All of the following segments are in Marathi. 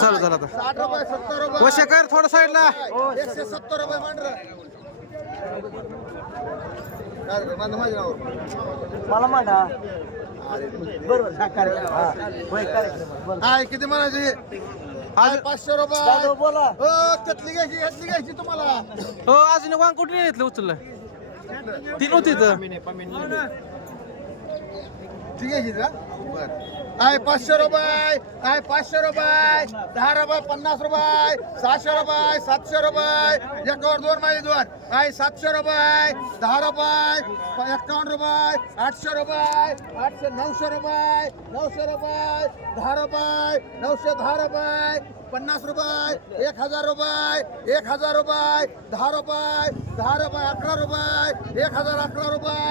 चालू झाला आता वशेकर थोडं साईडला 170 रुपये मांडर मला मांडा बरोबर किती म्हणायचे आज 500 रुपये बोला हो त्यातली घ्यायची तुम्हाला हो अजून वांग कुठे घेतलं उचललं तीन होती इथं ठीक आहे का बर आहे 500 रुपये आहे 500 रुपये 10 रुपये 50 रुपये 600 रुपये 700 रुपये एकावर दोन माझे दोन आहे 700 रुपये 10 रुपये 51 रुपये 800 रुपये 800 900 रुपये 900 रुपये 10 रुपये 910 रुपये 50 रुपये 1000 रुपये 1000 रुपये 10 रुपये 10 रुपये 11 रुपये 1011 रुपये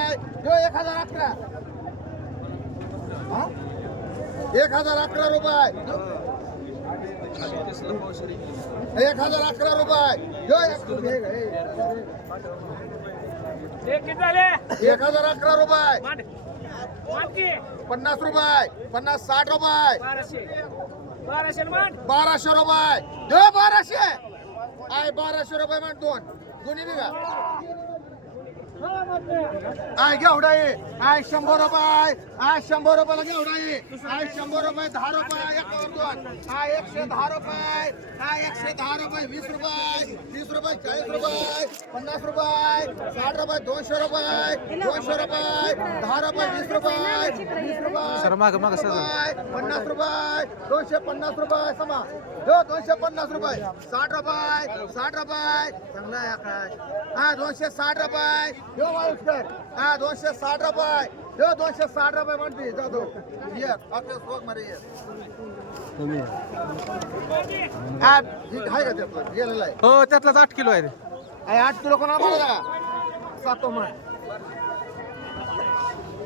जो 1011 1011 रुपये 1011 रुपये जो 1011 रुपये 50 रुपये 50 60 रुपये 1200 रुपये जो 1200 आहे 1200 रुपये मान दोन्ही बिघा आय घेवडा आहे आय 100 रुपये आय 100 रुपयाला घेवडा आहे आय 100 रुपये 10 रुपये 1 आय 110 रुपये आय 110 रुपये 20 रुपये 30 रुपये 40 रुपये 50 रुपये 60 रुपये 200 रुपये 200 रुपये 10 रुपये 20 रुपये 20 रुपये सर माग 50 रुपये 250 रुपये समा जो 250 रुपये 60 रुपये 60 रुपये चांगला आहे आकाश हा 260 रुपये जो वायुस्कर हा 260 रुपये जो 260 रुपये म्हणते जातो ये आपल्या सोग मध्ये ये हा ठीक आहे का ते गेलेला आहे हो त्यातलाच 8 किलो आहे रे 8 किलो कोणाला बघा सातो म्हण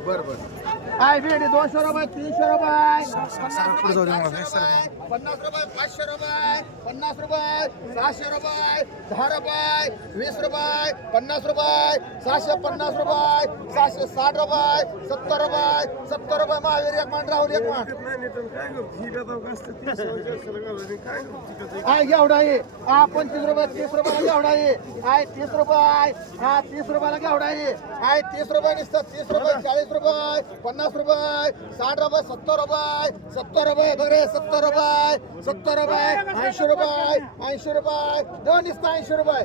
बर बर आय भेडी 200 रुपये 300 रुपये 50 रुपये 500 रुपये 50 रुपये 600 रुपये 10 रुपये 20 रुपये 50 रुपये 650 रुपये 660 रुपये 70 रुपये 70 रुपये महावीर एक मान राहुल एक मान आय घेवडा आहे हा 25 रुपये 30 रुपयाला घेवडा आहे आय 30 रुपये हा 30 रुपयाला घेवडा आहे आय 30 रुपये निसतं 30 रुपये 40 रुपये 50 रुपये 60 रुपये 70 रुपये 70 रुपये बरे 70 रुपये 70 रुपये 80 रुपये 80 रुपये दोन निसतं 80 रुपये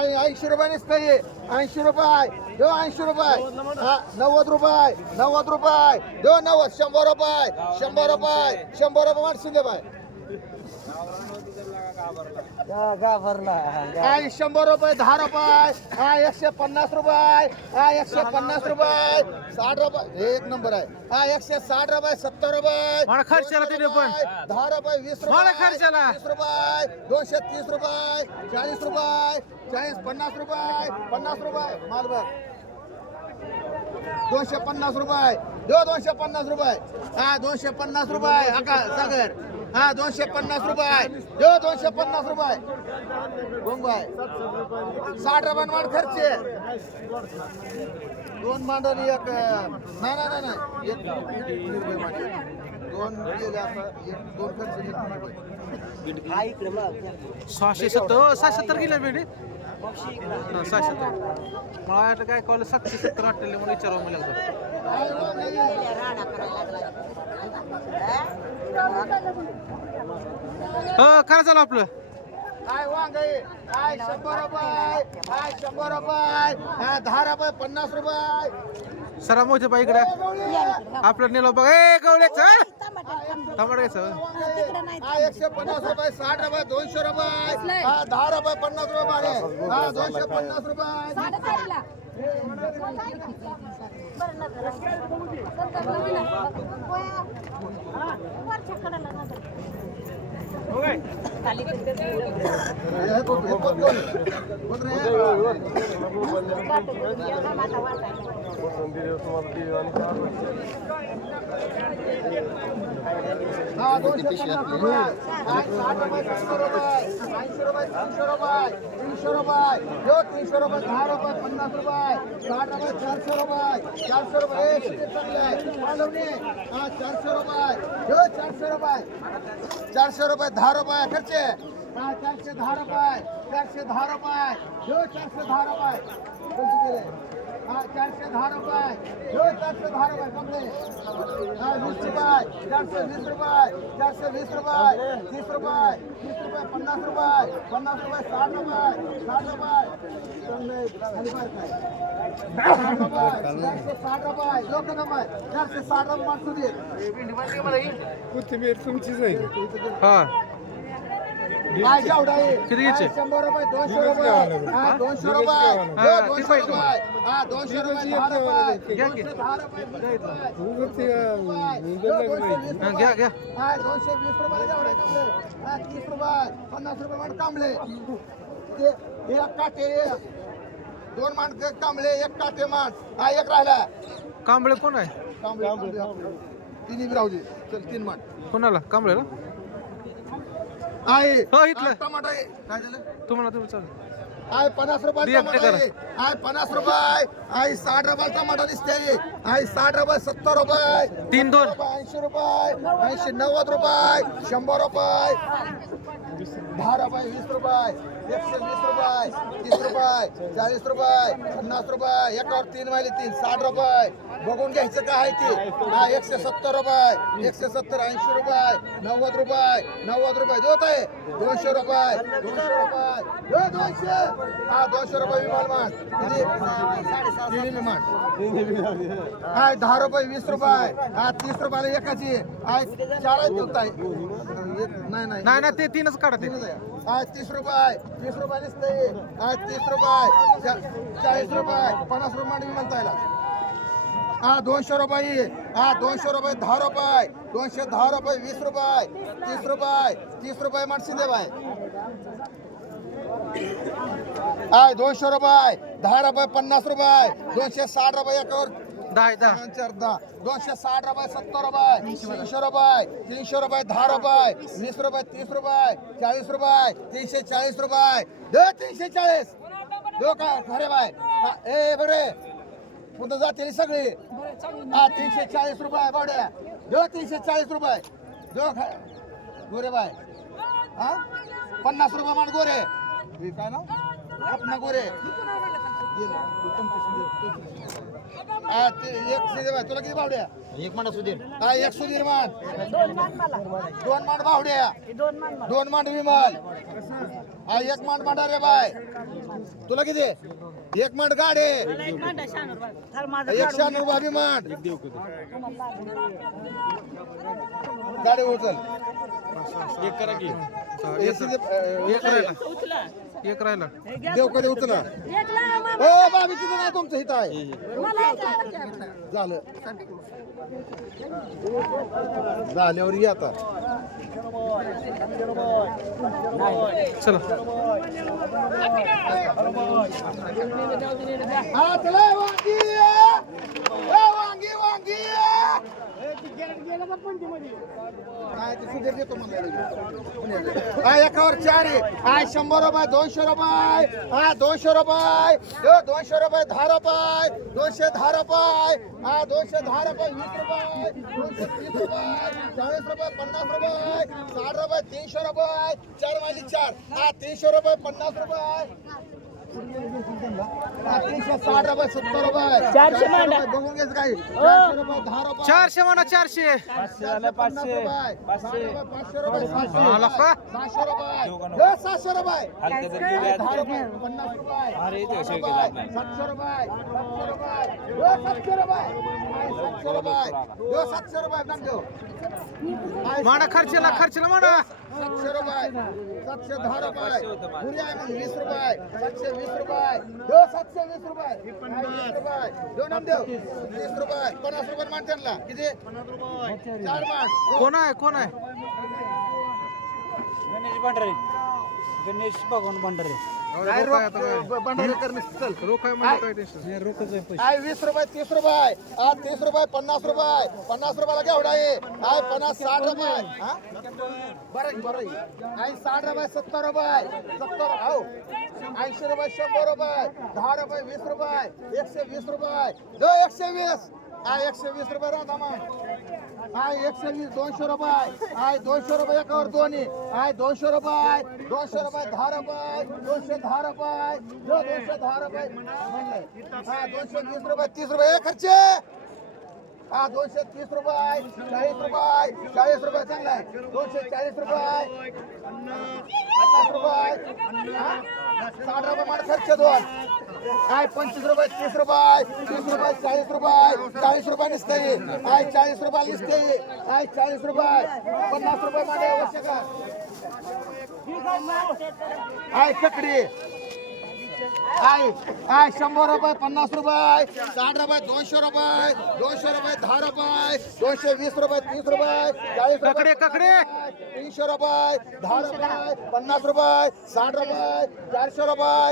80 रुपये निसतं 80 रुपये दो 80 रुपये 90 रुपये 90 रुपये दो 90 100 रुपये 100 रुपये 100 रुपये मान शिंदे भाई घाबरला आय 100 रुपये 10 रुपये आय 150 रुपये आय 150 रुपये 60 रुपये एक नंबर आहे आय 160 रुपये 70 रुपये मला खर्चाला तिथे पण 10 रुपये 20 रुपये मला खर्चाला 30 रुपये 230 रुपये 40 रुपये 50 रुपये 50 रुपये मालभर 250 रुपये दो 250 रुपये हा 250 रुपये आका सागर हा 250 रुपये दो 250 रुपये बोंबाय 60 रुपये मान खर्चे दोन मांडणी एक नाही नाही नाही एक रुपये माझे दोन गेले आता एक दोन खर्च 670 किलो बेडी 670 मला वाटलं काय कॉल 770 वाटले म्हणून विचारावं मला हो खरं झालं आपलं काय वांग आहे काय 100 रुपये काय 100 रुपये हा 10 रुपये 50 रुपये सरा मोठे बाई इकडे आपलं नेलो बघ ए गवळ्याच टमाटर घ्यायचं हा 150 रुपये 60 रुपये 200 रुपये हा 10 रुपये 50 रुपये मागे हा 250 रुपये हा 250 रुपये. आहे 60 रुपये 70 रुपये 80 रुपये 300 रुपये 300 रुपये. यो 300 रुपये 10 रुपये 50 रुपये 60 रुपये 400 रुपये 400 रुपये. हे किती चांगले आहे पालवणे. हा 400 रुपये. यो 400 रुपये 400 रुपये 10 रुपये खर्चे. हा 410 रुपये 410 रुपये. यो 410 रुपये. कोणती केले? हा 410 रुपये. यो 410 रुपये कमले. हा 20 रुपये 420 रुपये 420 रुपये 30 रुपये 30 रुपये 50 रुपये 50 रुपये 60 रुपये 60 रुपये. खाली बाहेर काय 60 रुपये 460 रुपये. लोक नंबर 460 रुपये माणसं दे. कोथिंबीर तुमचीच आहे. हा काय जेवढा आहे? किती घ्यायचे? 100 रुपये 200 रुपये. हा 200 रुपये. हा, यो, किती 200 पाहिजे रुपये. हा 200 रुपये 10 रुपये घ्या की. 210 रुपये 20 रुपये. उगाच ते, यो, 220 हा, रुपये. घ्या घ्या. हा 220 रुपये जेवढे कांबळे. हा 30 रुपये 50 रुपये मांड कांबळे. ते एक काटे 2 मांड कांबळे 1 काटे मांड. हा 1 राहिला. कांबळे कोण आहे? कांबळे तिन्ही बी राहू दे. चल 3 मांड कोणाला कांबळेला? आहे. हो, इथलं. टमाटर आहे. काय झालं? तुम्हाला तुम्ही चालेल. आहे 50 रुपये दिया टमाटर करा. आहे. आहे 50 रुपये. आहे 60 रुपये टमाटर दिसते. आहे 60 रुपये 70 रुपये 3-2. 80 रुपये 80 90 रुपये 100 रुपये 10 रुपये 20 रुपये 120 रुपये 30 रुपये 40 रुपये 50 रुपये. एकावर 3 माहिली 3 60 रुपये. बघून घ्यायचं काय आहे ते. हा 170 रुपये 170 80 रुपये 90 रुपये 90 रुपये देत आहे. 200 रुपये 200 रुपये 200. हा 200 रुपये विमान मान किती? तिन्ही विमान. हा 10 रुपये 20 रुपये. हा 30 रुपयाला एकाची. हा 4 देत आहे. नाही नाही नाही नाही ते 3च काढा ते. हा 30 रुपये 30 रुपये दिसते. हा 30 रुपये 40 रुपये 50 रुपये मांडवी म्हणता येईल. हा 200 रुपये. हा 200 रुपये 10 रुपये 210 रुपये 20 रुपये 30 रुपये 30 रुपये माणशी दे बाय. हा 200 रुपये 10 रुपये 50 रुपये 260 रुपये एकावर 10 260 रुपये 70 रुपये 300 रुपये 300 रुपये 10 रुपये 20 रुपये 30 रुपये 40 रुपये 340 रुपये. दे 340. दो का खरे बाय. ए बरे पुन्हा जातील सगळी. हा 340 रुपये बावड्या. दो 340 रुपये. दो गोरे बाय. हा 50 रुपये मान गोरे. हे काय ना अपना गोरे. हा ते एक सीधे बाय. तुला किती बावड्या? एक माणूस सुधीर. हा 1 सुधीर मान. 2 मांड बावड्या 2 मांड विमल. हा 1 मांड मांडा रे बाय. तुला किती? 1 मांड गाडे 100 रुपये विमान. गाडी उचल. एक करा की. एक राहिला. एक राहिला. देव कधी उचला. हो बाबी तिथं नाही तुमचं हित आहे. झालं झाल्यावर ये आता. चला हा चला वांगी वांगी वांगी. काय ते सुधीर देतो मला. हा एकावर 4 आहे. हा 100 रुपये 200 रुपये. हा 200 रुपये. 200 रुपये 10 रुपये 210 रुपये. हा 210 रुपये 20 रुपये 230 रुपये 40 रुपये 50 रुपये 60 रुपये 300 रुपये 4 माली 4. हा 300 रुपये 50 रुपये. हा 360 रुपये 70 रुपये 400 रुपये. बघून घ्यायचं काही 400 रुपये 10 रुपये 400 म्हणा 400. 500 रुपये 500 रुपये 700 आला का? 700 रुपये 700 रुपये 10 रुपये 50 रुपये 700 रुपये 700 रुपये 700 रुपये 700 रुपये नाम देऊ. माडा खर्चला माडा. 700 रुपये 710 रुपये. पुरी आहे मग 20 रुपये 720 रुपये 720 रुपये 20 रुपये. दोन नाम देऊ 30 रुपये 50 रुपये मान त्यांना किती 4 मान. कोण आहे कोण आहे? गणेश भंडारे. गणेश भगवान भंडारे. काय भंडारे करणे चल रोख आहे म्हणजे काय टेन्शन आय 20 रुपये 30 रुपये 30 रुपये 50 रुपये 50 रुपयाला घेवडा आहे आय 50 60 रुपये हा बरं आय 60 रुपये 70 रुपये 70 हो 80 रुपये 100 रुपये 10 रुपये 20 रुपये 120 रुपये दो 120 आय 120 रुपये राहता मग आय 120 200 रुपये आय 200 रुपये एकावर दोन्ही आय 200 रुपये 10 रुपये 210 रुपये 210 रुपये हा 220 रुपये 30 रुपये खर्चे हा 230 रुपये 40 रुपये 40 रुपये चांगला आहे 240 रुपये 50 रुपये 60 रुपये माड खर्च दोन काय 25 रुपये 30 रुपये 30 रुपये 40 रुपये 40 रुपये निसते काय 40 रुपये निसते काय 40 रुपये 50 रुपये मागे आवश्यक आहे ककडी आय 100 रुपये 50 रुपये 60 रुपये 200 रुपये 200 रुपये 10 रुपये 220 रुपये 30 रुपये 40 रुपये ककडे 300 रुपये 10 रुपये 50 रुपये 60 रुपये 400 रुपये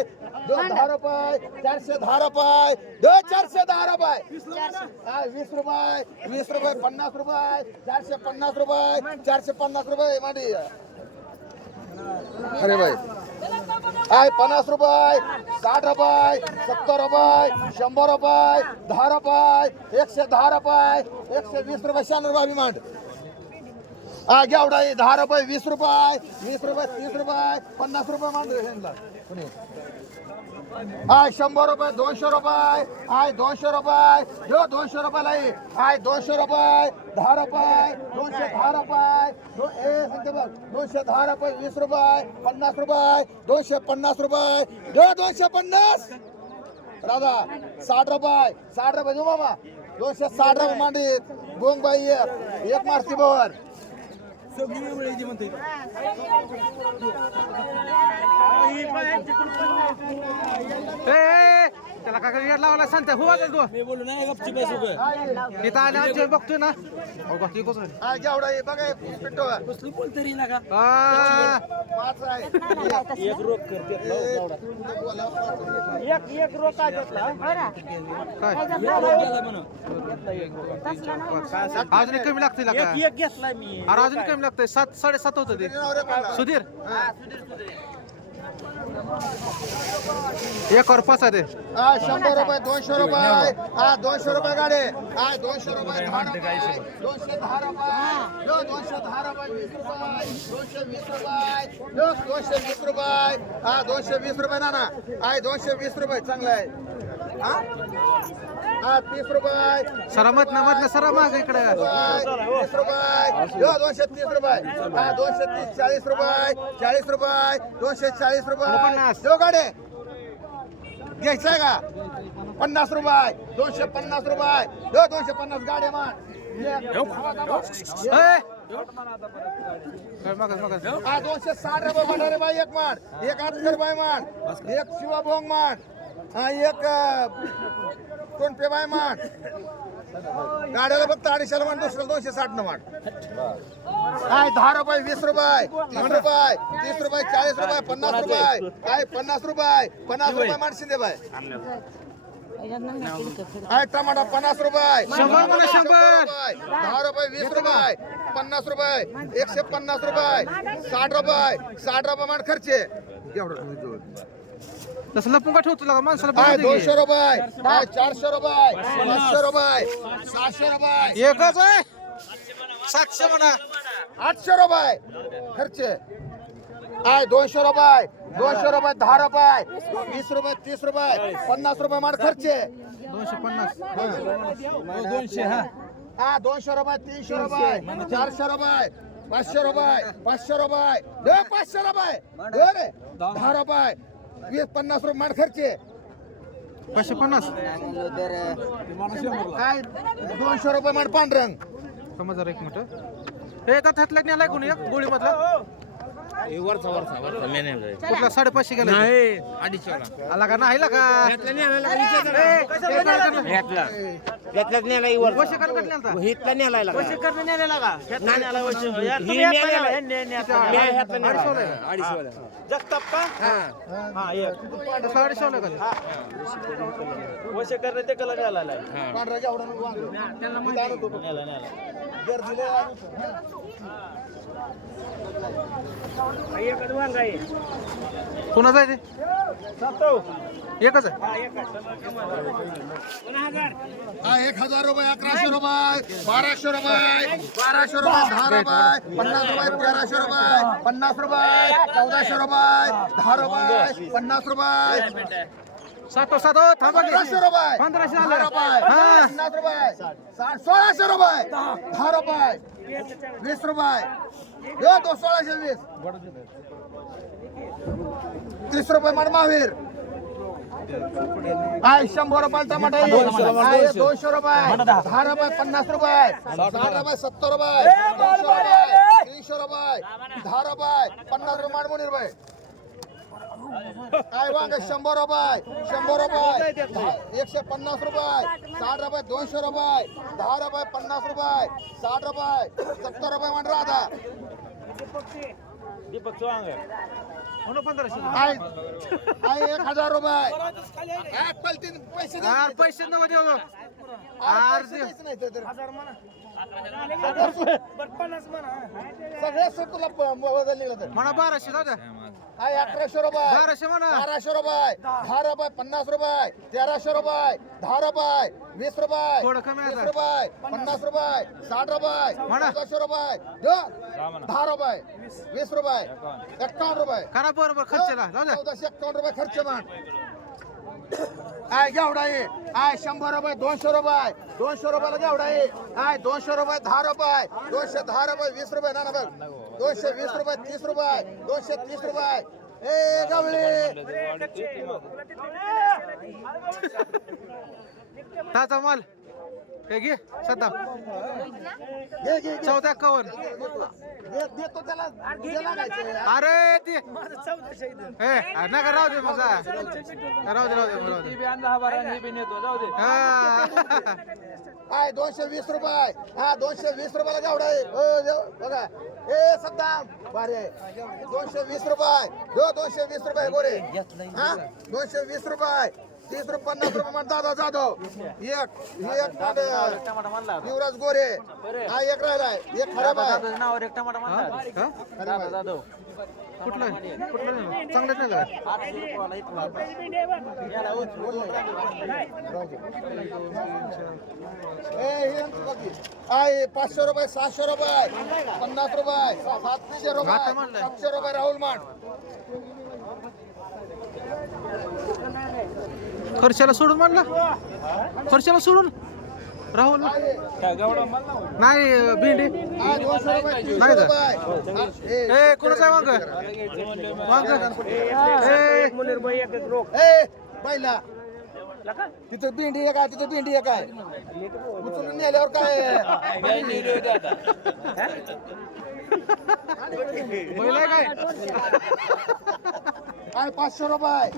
10 रुपये 410 रुपये 410 रुपये 20 रुपये 20 रुपये 50 रुपये 450 रुपये 450 रुपये माडी अरे भाई आय 50 रुपये 60 रुपये 70 रुपये 100 रुपये 10 रुपये 110 रुपये 120 रुपये 96 रुपये अभिमान हा घेवडा 10 रुपये 20 रुपये 20 रुपये 30 रुपये 50 रुपये मान आय 100 रुपये 200 रुपये आय 200 रुपये 200 रुपये लाई आय 200 रुपये 10 रुपये 210 रुपये 210 रुपये 20 रुपये 50 रुपये 250 रुपये 250 राधा 60 रुपये देऊ मामा 260 रुपये मांडी बोंगबाई एक मारती बोर त्याला काय याड लावायला सांगते हो तू मी बोलू नाही गपची पैसे उभे इथं आले आमचे बघतोय ना हो का ठीक होतं हा घेवडा बघा पिंटो कसली बोल तरी नका पाच आहे एक रोक करते एक रोक काय घेतला काय गेला म्हणून अजून कमी लागते का एक घेतलाय मी अरे अजून कमी लागतंय 7 7.5 होतं ते सुधीर एक और 5 आहे ते 100 रुपये 200 रुपये 200 रुपये गाडी 200 रुपये 10 रुपये 210 रुपये 210 रुपये 20 रुपये 220 रुपये 220 रुपये नाना 220 रुपये चांगलं आहे 30 रुपये सरा मधनं सरा माग इकडे 30 रुपये 230 रुपये 230 40 रुपये 40 रुपये 240 रुपये दो गाडे घ्यायचंय का 50 रुपये 250 रुपये 250 गाड्या मान काय मागस 260 रुपये भंडारे बाई एक मान एक आठकर बाई मान एक शिवा भोंग मान एक कोणते बाय मान गाड्याला फक्त 250 मान दुसऱ्याला 260 न मान 10 रुपये 20 रुपये 30 रुपये 30 रुपये 40 रुपये 50 रुपये काय 50 रुपये मान शिंदे बाय टमाटा 50 रुपये 100 10 रुपये 20 रुपये 50 रुपये 150 रुपये 60 रुपये मान खर्चे एवढं तसं लपून का ठेवतो का माणसाला 200 रुपये 400 रुपये 500 रुपये 600 रुपये एकच आहे 700 म्हणा 800 रुपये खर्चे 200 रुपये 10 रुपये 20 रुपये 30 रुपये 50 रुपये मार खर्चे 250 200 हा 200 रुपये 300 रुपये 400 रुपये 500 रुपये 500 रुपये 500 रुपये 10 रुपये 50 रुपये मार खर्चे 550 काय 200 रुपये मार पांढरंग समजा एक मिनिट हे आता हात लागण्याला कोणी एक गोळी मधला वरचा मॅनेजर कुठला 550 गेला नाही 250 आला का नाही का त्यातल्याच नेला वर वशी काढ काढले आता हितला नेलाय लागा करणं नेलेला का जगताप्पा हा साडे सोळा का वशे करणे ते कला घालायला पांढरा घेवडा नको वांग. इथं आणतो बघ. जर दिलं कुणाचं आहे ते एकच आहे हा 1000 रुपये 1100 रुपये 1200 रुपये 1200 रुपये 10 रुपये 50 रुपये 1300 रुपये 50 रुपये 1400 रुपये 10 रुपये 50 रुपये सातो थांबा 1500 रुपये 1500 10 आलं रुपये हा 50 रुपये 1600 रुपये 10 रुपये 20 रुपये यो तो 1620 30 रुपये मड महावीर आय 100 रुपये टमाटा आहे. आय 200 रुपये 10 रुपये 50 रुपये 60 रुपये 70 रुपये 200 रुपये 300 रुपये 10 रुपये 50 रुपये मड मुनीर भाई काय वांग 100 रुपये 100 रुपये 150 रुपये 60 रुपये 200 रुपये 10 रुपये 50 रुपये 60 रुपये 70 रुपये मड राहता दीपक चव्हाण म्हणून 1500 आय 1000 रुपये पैसे दे. यार पैसे नव्हते हो. पैसे द्यायचे नाही तर. सगळे सूट तुला बदलले तर म्हणा 1200 जाऊ द्या आय 1100 रुपये 1200 म्हणा 1200 रुपये 10 रुपये 50 रुपये 1300 रुपये 10 रुपये 20 रुपये थोडं कमी 30 आहे रुपये 50 रुपये 60 रुपये म्हणा. 1400 रुपये दो 10 रुपये 20 रुपये 51 रुपये करा बरोबर खर्चला जाऊ द्या 1451 रुपये खर्च मान आय घेवडा आहे आय 100 रुपये 200 रुपये 200 रुपयाला घेवडा आहे आय 200 रुपये 10 रुपये 210 रुपये 20 रुपये ना बघ 220 रुपये 30 रुपये 230 रुपये ए गवळे ताजा माल हे घे सध्या घे घे 1451 देतो त्याला लागायचं अरे ते ए नका राहू दे मग जा. राहू दे हा आय 220 रुपये हा 220 रुपयाला घेवडा आहे बघा ए सद्दाम बारे 220 रुपये 220 रुपये गोरे हा 220 रुपये 30 रुपये 50 रुपये म्हणता दादा जाधव एक युवराज गोरे हा एक राहिलाय एक खराब आहे नावावर एक टमाटा हा? जाधव कुठलं चांगलंच नाही का आय 500 रुपये 700 रुपये 50 रुपये 700 रुपये 700 रुपये राहुल माठ खर्चाला सोडून म्हणला खर्चाला सोडून राहुल नाही भेंडी आय 200 रुपये 300 नाही का? रुपये ए कोणाचं आहे वांग ए पहिला तिथं भेंडी एक आहे तिथं भेंडी एक आहे उचलून नेल्यावर काय पहिला काय आय 500 रुपये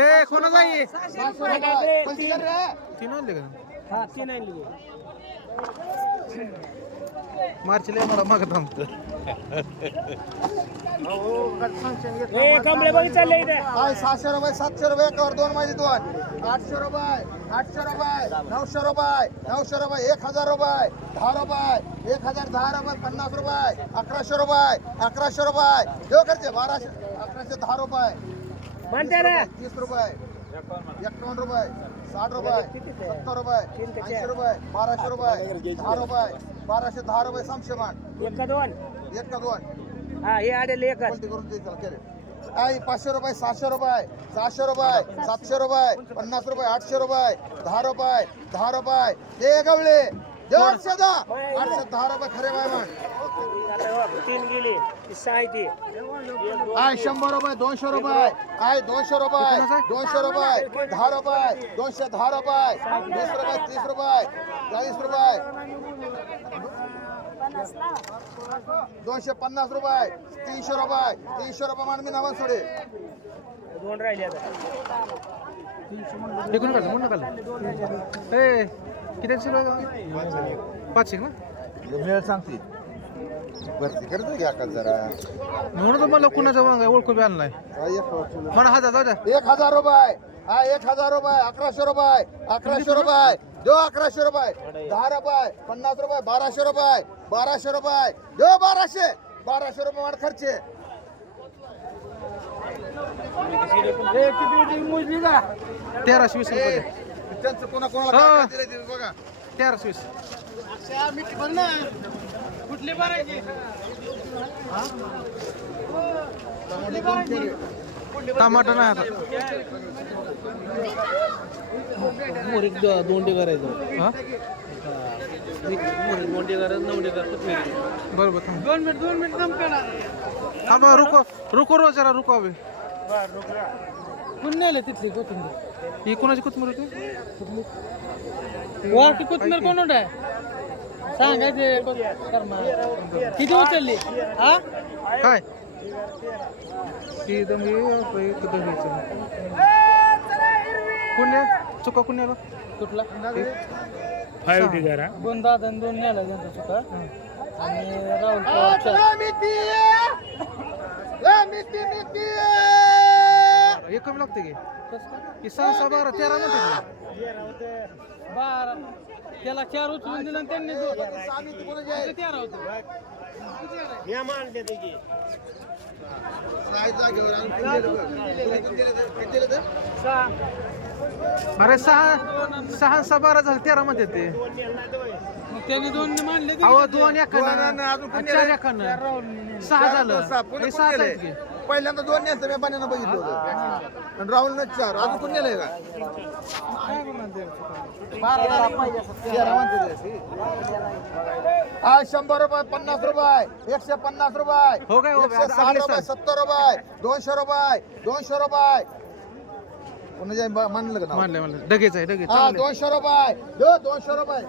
ए कोणाचं आहे 500 रुपये कोणती कर रे तीन आणले का हा ती नाही लिहिली मार्चला मला माग थांबतो कमळे बघित चालले इथे आय 700 रुपये 700 रुपये एकावर दोन माझे दोन 800 रुपये 800 रुपये 900 रुपये 900 रुपये 1000 रुपये 10 रुपये 1000 10 रुपये 50 रुपये 1100 रुपये 1100 रुपये देव करते 1200 1100 10 रुपये 30 रुपये 51 रुपये 60 रुपये 70 रुपये 80 रुपये 1200 रुपये 10 रुपये 1210 रुपये संशयमान एक का दोन एक का दोन हा हे आलेले एक पलटी करून दे चला केले आई 500 रुपये 700 रुपये 700 रुपये 700 रुपये 50 रुपये 800 रुपये 10 रुपये 10 रुपये हे गवळे 810 रुपये खरे बाय मान तीन गेली सहा ती आय 100 रुपये 200 रुपये आय 200 रुपये 200 रुपये 10 रुपये 210 रुपये 20 रुपये 30 रुपये 40 रुपये 250 रुपये 300 रुपये 300 रुपये मान मी नावा सोडे दोन राहिले आता एकूण काढलं म्हणून काढलं ए किती किलो 5 ना मेळ सांगते वरती करतो घ्या का जरा म्हणून तर मला कुणाचं मग ओळखू बी आणलाय मला 1000 जाऊ द्या 1000 रुपये हा 1000 रुपये 1100 रुपये 1100 रुपये दो 1100 रुपये 10 रुपये 50 रुपये 1200 रुपये 1200 रुपये दो 1200 रुपये मान खर्चे मोजली का 1320 रुपये त्यांचं कोणाला हा. काय दिलं ते बघा 1320 कुठली भरायची टमाटर नाही आता दोंडे करायचं हा दोंडे करायचं नवडे करायचं बरोबर थांब 2 मिनिट कम करा थांबा रुको रो जरा रुको अभि कुठून नेले तिथली कोथिंबीर ही कोणाची कोथमीर होती वाटी कोथिंबीर कोण आहे सांगायचे किती उचलली हा काय ती दमी दहीचं पुण्या चुका पुण्याला कुठला फाईव्ह दोन दादा आणि दोन नेला त्यांचा सुका आणि राहुल एक कमी लागते की ही 6 12 13 म्हणते 12 त्याला 4 उचलून दिलं आणि त्यांनी 13 होतं अरे 6 12 झालं 13 मध्ये ते मग त्यांनी 2 मानले अहो 2 एकानं अजून कोणी 4 एकानं 6 झालं हे 6 आहेत की पहिल्यांदा 2 नेलं मी पाण्यानं बघितलं होतं आणि राहुलनं 4 अजून कोण नेलंय का 100 रुपये 50 रुपये 150 रुपये हो काय, हो काय, 160 रुपये 70 रुपये 200 रुपये 200 रुपये कोणी म्हणलं का नाव? म्हणलं डगेच आहे डगे हा 200 रुपये 200 रुपये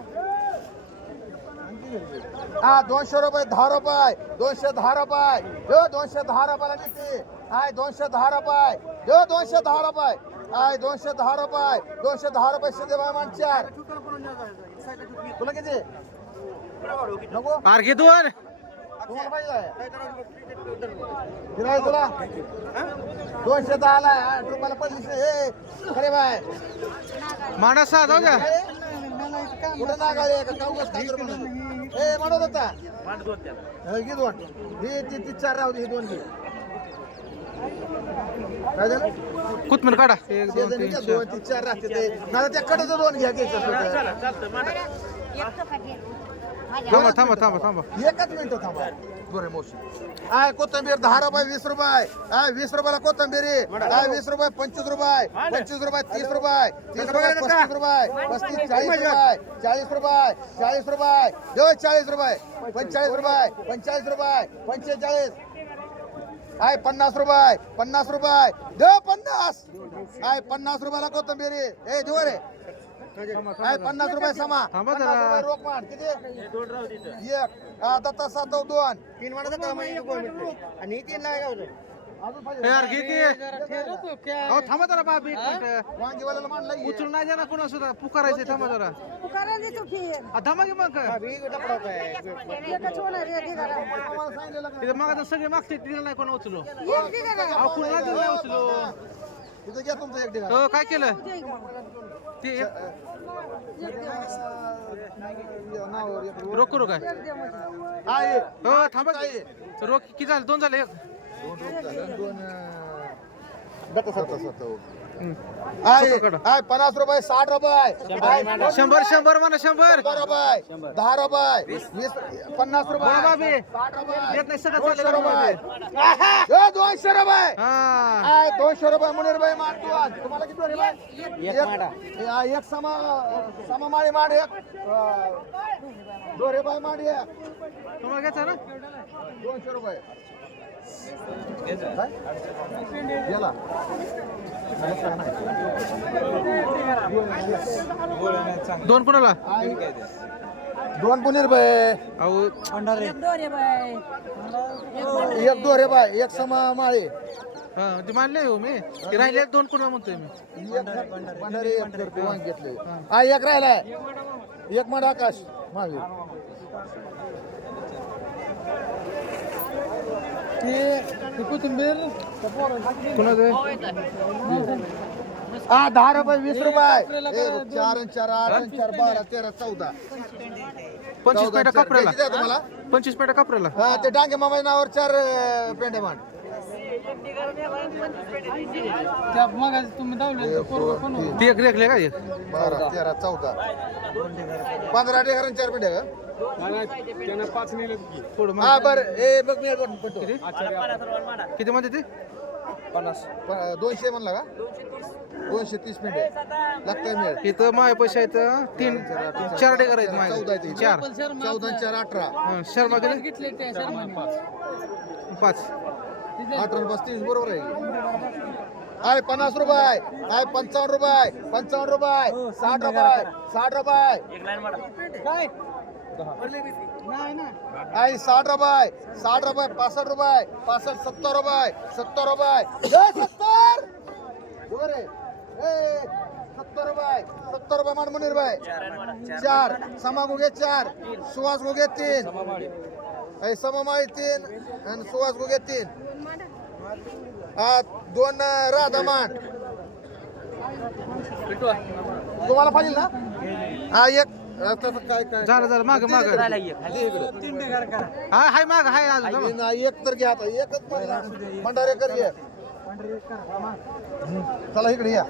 हा 200 रुपये 10 रुपये 210 रुपये 210 रुपयाला निघते हाय 210 रुपये 210 रुपये हाय 210 रुपये 210 रुपये सिद्धे बाय मान 4 तुला किती नको पार घे 2 तुम्हाला पाहिजे फिराय तुला 210 ला 8 रुपयाला पडलीस हे खरे बाय माणा 6 जाऊ द्या कुठं नागाळे का काउगस काय करू म्हणून ए म्हणत होता घे 2 ही ती 4 राहू दे ही 2 घे काय झालं कोथमीर काढा 1 2 3 2 3 4 राहते ते ना त्या कडेचं 2 घ्या घ्यायचं थांबा एकच मिनिट थांबा बरे मोशी आय कोथंबीर 10 रुपये 20 रुपये आय 20 रुपयाला कोथंबीर आय 20 रुपये 25 रुपये 25 रुपये 30 रुपये 30 रुपये 35 रुपये 35 40 रुपये 40 रुपये 40 रुपये 45 रुपये 45 रुपये 45 आय 50 रुपये 50 रुपये 50 आय 50 रुपयाला कोथंबीर ए देऊ रे काय 50 रुपये समा थांबा 50 जरा. रुपये रोख मार किती एक दत्ता 7 2 3 म्हणत आणि 3 लागायचं यार घे की अहो थांबा जरा बाबी वांगीवाल्याला मानलं उचलून नाही जाणार कोणा सुद्धा पुकारायचं थांबा जरा थांबा की मग तिथे मग सगळे मागते तिला नाही कोणा उचलो अहो कुणाला दिलं नाही उचलो तिथं घ्या तुमचं एक हो काय केलं ते रोख करू काय आहे हो थांबा की. रोख किती झाले 2 झाले 1 आहे 50 रुपये 60 रुपये 100 म्हणा 100 रुपये 10 रुपये 20 50 रुपये बोला बाबी. 60 रुपये येत नाही सगळं 200 चाललं रुपये 200 रुपये हा 200 रुपये मुनीर भाई मार तू आज तुम्हाला किती रे भाई एक समा माळी माड एक दोरे बाय माड एक तुम्हाला घ्यायचं ना 200 रुपये गेला 2 कोणाला दोन पुनीर बाय अहो एक दोरे बाय एक समा माळे हा ते मानले हो मी ते राहिले दोन पुन्हा म्हणतोय मी एक भंडारे एक दोरे वांग घेतले हा एक राहिलाय एक मड आकाश महावीर कोथिंबीर कुणाचं हा 10 रुपये 20 रुपये 4 4 8 4 12 13 14 25 पेटा कपड्याला किती द्या तुम्हाला 25 पेटा कपड्याला हा ते डांगे मामा नावावर 4 पेंडे मांड त्या मग तुम्ही दावले पोरगं कोण होतं? ते एक रेखले का एक 12 13 14 15 डेकरांनी 4 पेंडे का त्यानं 5 नेले की थोडं मग हा बर ए बघ मी पटतो किती मध्ये ते 200 म्हणला का 230 पेंडे लागतंय मिळेल इथं माझे पैसे आहेत 4 डेकर आहेत 14 माझे आहे 4 14 4 18 शर्मा गेले घेतले त्या शर्माने 5 18 35 बरोबर आहे आय 50 रुपये आय 55 रुपये 55 रुपये 60 रुपये 60 रुपये काय नाही ना आय 60 रुपये 60 रुपये 65 रुपये 65 70 रुपये 70 रुपये 70 बरोबर आहे ए 70 रुपये 70 रुपये मान मुनीर भाई 4 समा गुगे 4 सुवास गुगे 3 ऐ सममाई 3 आणि सुवास गुगे 3 हा 2 राधा मान तुम्हाला पाहिजे ना हा एक आता काय काय झालं माग माग दे इकडं. हाय माग हाय अजून आई ना एक तर घ्या आता एकच भंडारे कर ये चला इकडे या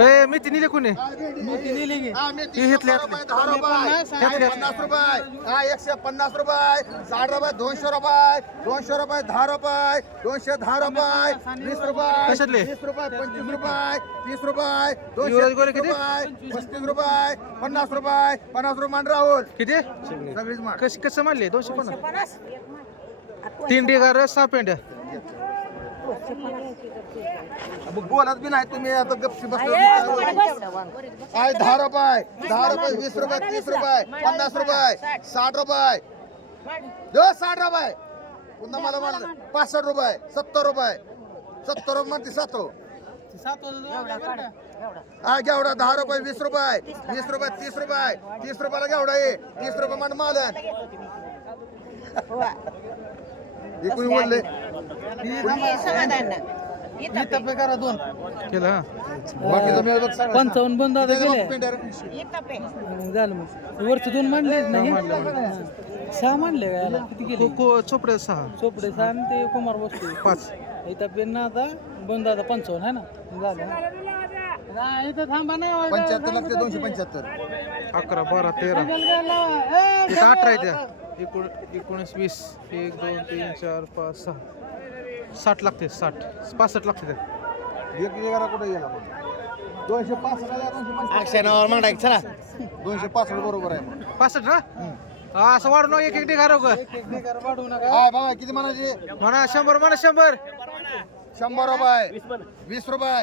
ए मी ती निले कोणी ती घेतल्या. 10 रुपये 50 रुपये हा 150 रुपये 60 रुपये 200 रुपये 200 रुपये 10 रुपये 210 रुपये 20 रुपये कशातले? 20 रुपये 25 रुपये 30 रुपये युवराज गोरे 200 किती? रुपये 35 रुपये 50 रुपये 50 रुपये मान राहुल किती सगळीच मान कसं मानले 250 3 डेकर 6 पेंड्या बोलत बी नाही तुम्ही आता गपची बसलो आहे 10 रुपये 20 रुपये 30 रुपये 50 रुपये 60 रुपये दो 60 रुपये पुन्हा मला म्हण 65 रुपये 70 रुपये 70 रुपये म्हणते 7 हा घेवडा 10 रुपये 20 रुपये 20 रुपये 30 रुपये 30 रुपयाला घेवडा ये 30 रुपये म्हण मालन एकूण बोलले करा 2 केलं हा बाकीचं मिळत 55 बंद आता गेले पेंटर झालं मग वरचे 2 मांडले नाही 6 मांडले का याला? किती गेले चोपडे 6 चोपडे 6 आणि ते कुमार बसते 5 इथं पेन आता बंद आता 55 आहे ना झालं नाही, इथं थांबा ना 75 लागते 275 11 12 13 इथं 18 आहे त्या 19 20 1 2 3 4 5 6 60 लागते 60 65 लागते त्या एक जरा कुठे गेला 265 अक्षरावर मांडाय चला 265 बरोबर आहे मग 65 ना हा असं वाढू नको एक डेकर वाढवू नका काय बाबा किती म्हणायचे म्हणा 100 म्हणा 100 100 रुपये 20 रुपये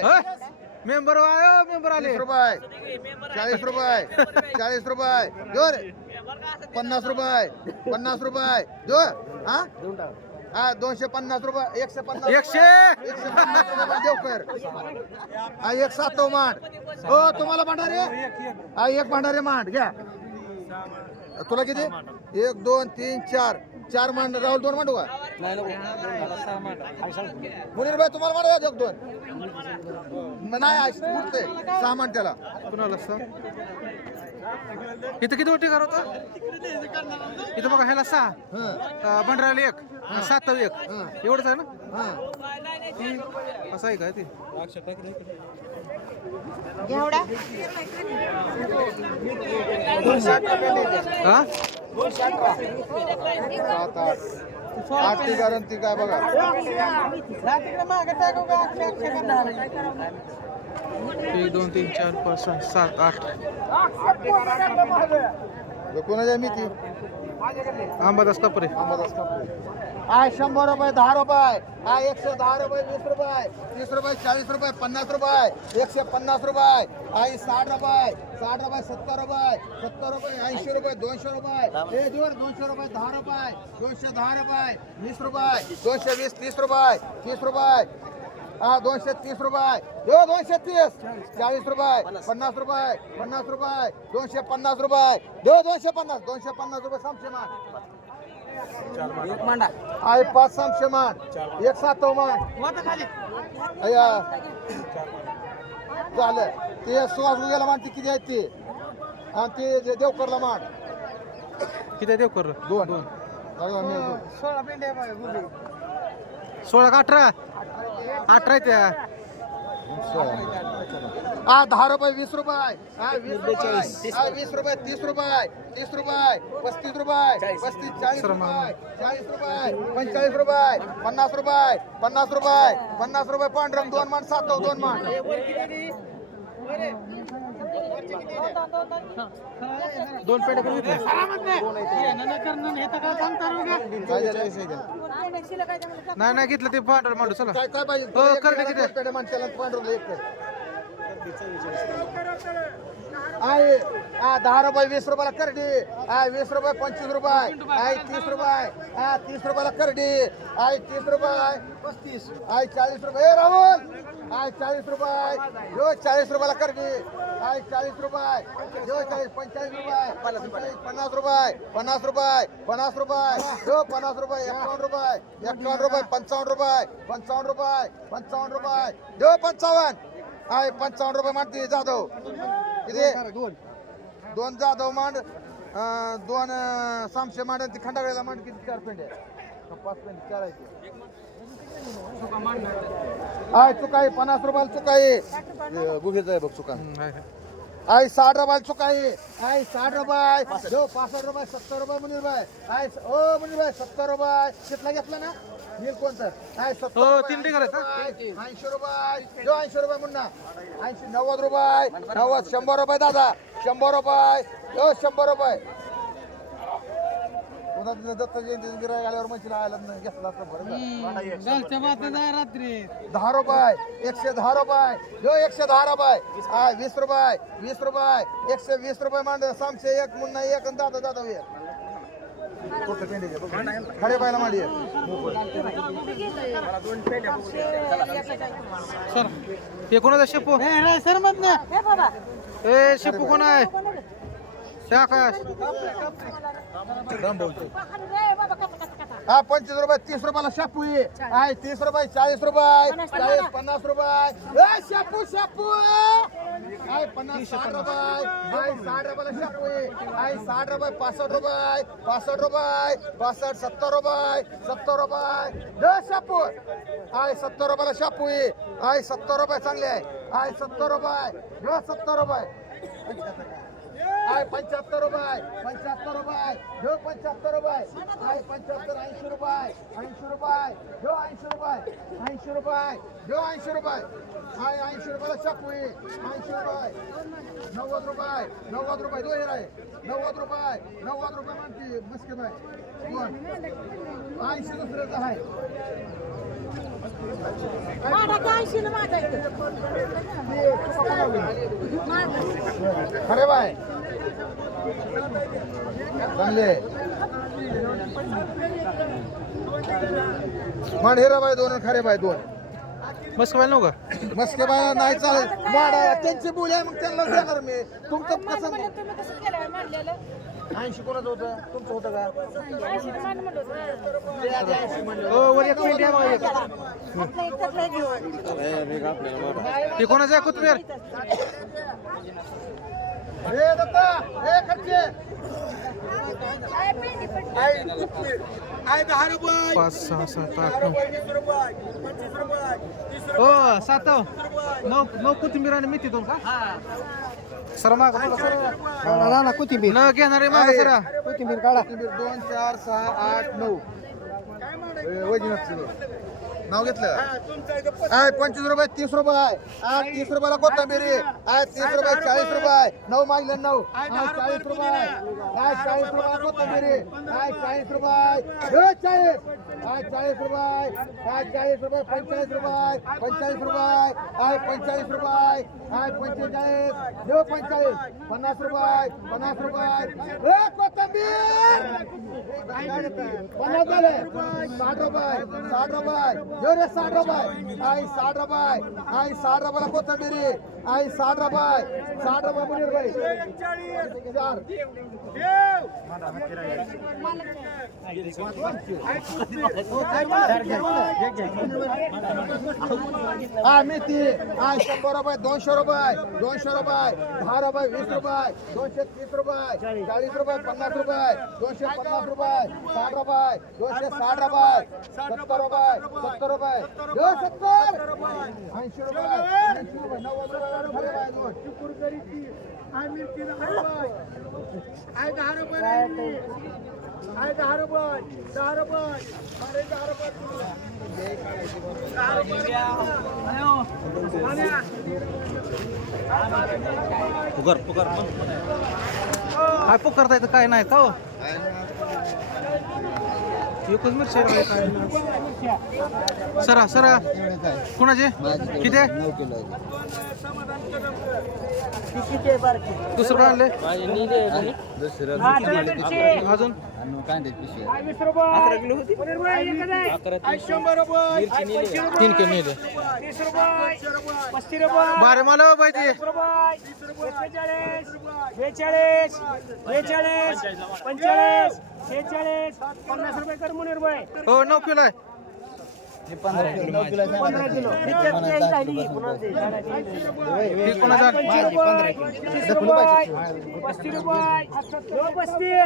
मेंबर आयो मेंबर आले 30 रुपये 40 रुपये 40 रुपये दो रे 50 रुपये 50 रुपये दो हा हा 250 रुपये 150 150 रुपये देव कर हा एक 7 मांड हो तुम्हाला भांडारे हा एक भांडारे मांड घ्या तुला किती 1 2 3 4 4 मांड राहुल 2 मांडू का मुनीर भाई तुम्हाला मांडा 1 2 नाही उठते 6 मांड त्याला कुणाला सांग इथं किती मोठी घर होता इथं बघा ह्याला 6 भंडाराला 1 7 1 एवढंच आहे ना असं आहे काय ते हा 8 ती गॅरंटी काय बघा 1 2 3 4 5 6 7 8 कोणाच्या मी ती अंबादास कपरे अंबादास कापरे आहे 100 रुपये 10 रुपये आहे 110 रुपये 20 रुपये 30 रुपये 40 रुपये 50 रुपये 150 रुपये आहे 60 रुपये 60 रुपये 70 रुपये 70 रुपये 80 रुपये 200 रुपये हे दिवर 200 रुपये 10 रुपये 210 रुपये 20 रुपये 220 30 रुपये 30 रुपये 230 रुपये 230 40 रुपये 50 रुपये 50 रुपये 250 रुपये 250 250 रुपये समशेमान आहे 5 समशेमान 1 सातवमान अय्या झालं ते सुहास गेला मानती किती आहेत ते आणि ते देवकरला मान किती देव कर दोन 16 का 18 18 त्या 10 रुपये 20 रुपये 20 रुपये 30 रुपये 30 रुपये 35 रुपये 35 40 रुपये 40 रुपये 45 रुपये 50 रुपये 50 रुपये 50 रुपये पांढरंग 2 मान 7 2 मान दोन पेट्या कमी होत्या. नाही नाही घेतलं ते पांढर मांडू चला काय काय पाहिजे हो, करडे किती? पेढे माणसाला पांढरं एक पेढे. आहे 10 रुपये 20 रुपयाला करडी आहे 20 रुपये 25 रुपये आहे 30 रुपये 30 रुपयाला करडी आहे 30 रुपये 35 आहे 40 रुपये राहुल आहे 40 रुपये जो 40 रुपयाला करडी आहे 40 रुपये जो 40 45 रुपये 50 रुपये 50 रुपये 50 रुपये जो 50 रुपये 51 रुपये 51 रुपये 55 रुपये 55 रुपये 55 रुपये जो 55 आहे 55 रुपये मानते जाधव किती दोन जाधव मांड 2 सामशे मांड ती खंडागळ्याला मांड किती 4 पेंडे 5 पेंडे 4 आहेत आहे चुकाई 50 रुपयाला चुकाई गुहेच आहे बघ चुका आहे 60 रुपयाला चुकाई आहे 60 रुपये जो 65 रुपये 70 रुपये मुनीर भाई आहे ओ मुनीर भाई 70 रुपये कितला घेतला ना नील कोणतं आहे 70 हो, 3 टिंगर आहेत, 80 रुपये जो 80 रुपये मुन्ना 80 90 रुपये 90 100 रुपये दादा 100 रुपये जो 100 रुपये दत्त जयंती गिराय आल्यावर म्हशीला आयला घेतला असता बरं रात्री 10 रुपये 110 रुपये जो 110 रुपये 20 रुपये 20 रुपये 120 रुपये मांड सामशे एक मुन्ना एक आणि दादा दादा एक खडे पाहिला मांडी सर हे कोणाचा शेपू सर मत ना ए शेपू कोण आहे त्या आकाश 25 रुपये 30 रुपयाला शापू आहे 30 रुपये 40 रुपये 40 50 रुपये शापू शापू आहे 50 60 रुपये 60 रुपयाला शापू आहे 60 रुपये 65 रुपये 65 रुपये 65 70 रुपये 70 रुपये शापू आहे 70 रुपयाला शापू आहे 70 रुपये चांगले आहे 70 रुपये 70 रुपये आहे 75 रुपये 75 रुपये जो 75 रुपये आहे 75 80 रुपये 80 रुपये जो 80 रुपये 80 रुपये जो 80 रुपये आहे 80 रुपयाला शापू 80 रुपये 90 रुपये 90 रुपये दो आहे 90 रुपये मानती मस्के बाय 80 दुसऱ्याचा आहे खरे बाय चांगले माड हेरा बाय 2 खरे बाय 2 बस काय नव्हतं का मस्के बाय नाही चालत माड त्यांची बोली आहे मग त्यांना देणार मी तुमचं कसं 80 कोणाचं होतं तुमचं होतं का हो वर एक मिनिट या बघा एक. हे कोणाचं आहे कोथमीर हे दत्ता हे खर्चे आहे 10 रुपये 5 6 7 8 9 हो 7 9 कोथिंबीर आणि मेथी दोन का सर माग ना कोथिंबीर न घेणारे माग सर कोथिंबीर काढा 2 4 6 8 9 वजन नाव घेतलं आहे 25 रुपये 30 रुपये आहे 30 रुपयाला कोथंबिरी आहे 30 रुपये 40 रुपये 9 मागले 9 40 रुपये आहे 40 रुपयाला कोथंबिरी आहे 40 रुपये 40 रुपये आहे 40 रुपये 45 रुपये 45 रुपये आहे 45 रुपये आहे 45 देऊ 45 50 रुपये 50 रुपये कोथंबीर 50 झाले 60 रुपये 60 रुपये देऊ रे 60 रुपये आई 60 रुपये आई 60 रुपयाला कोथंबिरी आई 60 रुपये मुनीर भाई 4 मेथी आई 100 रुपये 200 रुपये 200 रुपये 10 रुपये 20 रुपये 230 रुपये 40 रुपये 50 रुपये 250 रुपये 60 रुपये 260 रुपये 70 रुपये 70 रुपये 70 80 रुपये 90 रुपये काय पुकारता येतं काय नाही का हो एकच मिरची आहे काय सरा कोणाचे किती आहे दुसरं काय आणले अजून तीन के नेले बारे मला पाहिजे 42 45 46 50 रुपये कर मुनीर भाई हो 9 किलो आहे 15 किलो हे कोणाचा 30 रुपये 35 रुपये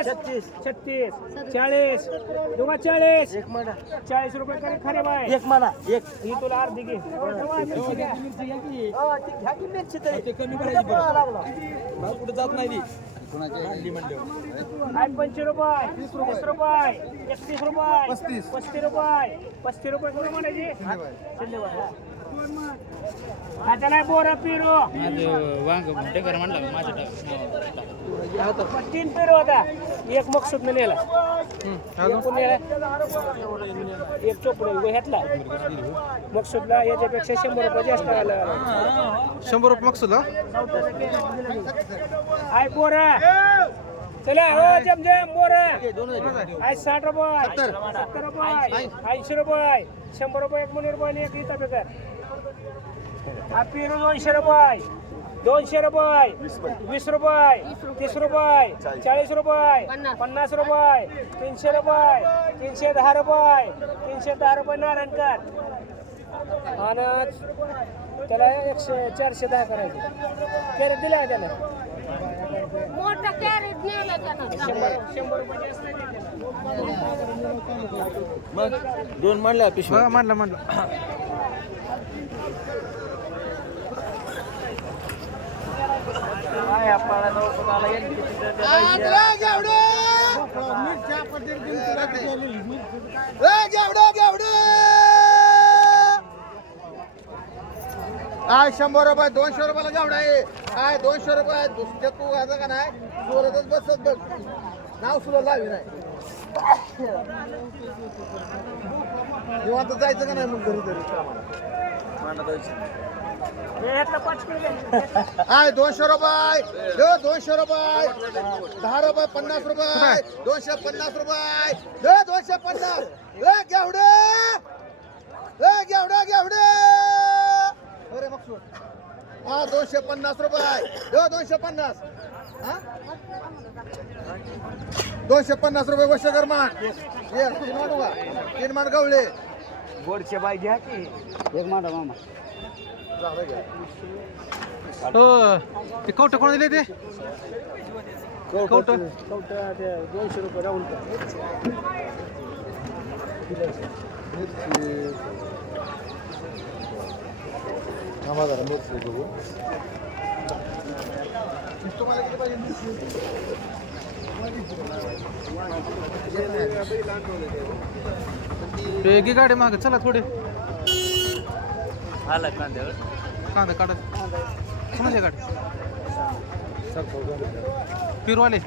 36 40 दोघा 40 40 रुपये कर खरे बाय एक म्हणा एक ही तुला अर्धी घे कुठे जात नाही 25 रुपये 30 रुपये 31 रुपये 35 रुपये 35 रुपये करून म्हणायची आता नाही बोरा पिरो वांग टेकर म्हणला माझ्या तीन पेरो होता एक मकसूद नेला एक चोपडे ह्यातला मकसूदला याच्यापेक्षा 100 रुपये जास्त आला 100 रुपये मकसूद आय बोरा चला हो जमजम बोरा आय 60 रुपये 70 रुपये 80 रुपये 100 रुपये एक मुनीर रुपये एक इथं बेकार हा पेरू 200 रुपये 200 रुपये 20 रुपये 30 रुपये 40 रुपये 50 रुपये 300 रुपये 310 रुपये 310 रुपये नारायणकर आणि त्याला 410 करायचे कॅरेट दिला त्याला मोठा कॅरेट नेला त्यानं 100 रुपये जास्त मग 2 मांडला पिशवी म्हणलं आय 100 रुपये 200 रुपयाला गावडा आहे आय 200 रुपये दुसऱ्या तू आता का नाही सुरतच बसत बघ नाव सुद्धा लावी नाही निवांत जायचं का नाही मग घरी आय 200 रुपये 200 रुपये 10 रुपये 50 रुपये 250 रुपये 250 घेवडे अरे मकसूद हा 250 रुपये 250 हा 250 रुपये वर्षकर मान तीन मान गवळे गोडचे बाई घ्या की एक मांडा मामा हो ते कवटं कोण दिले ते कवटं 200 रुपये राहून तुम्हाला किती पाहिजे गाडी माग चला थोडे कांदा काढत कोणाचे गाडी पिरवाले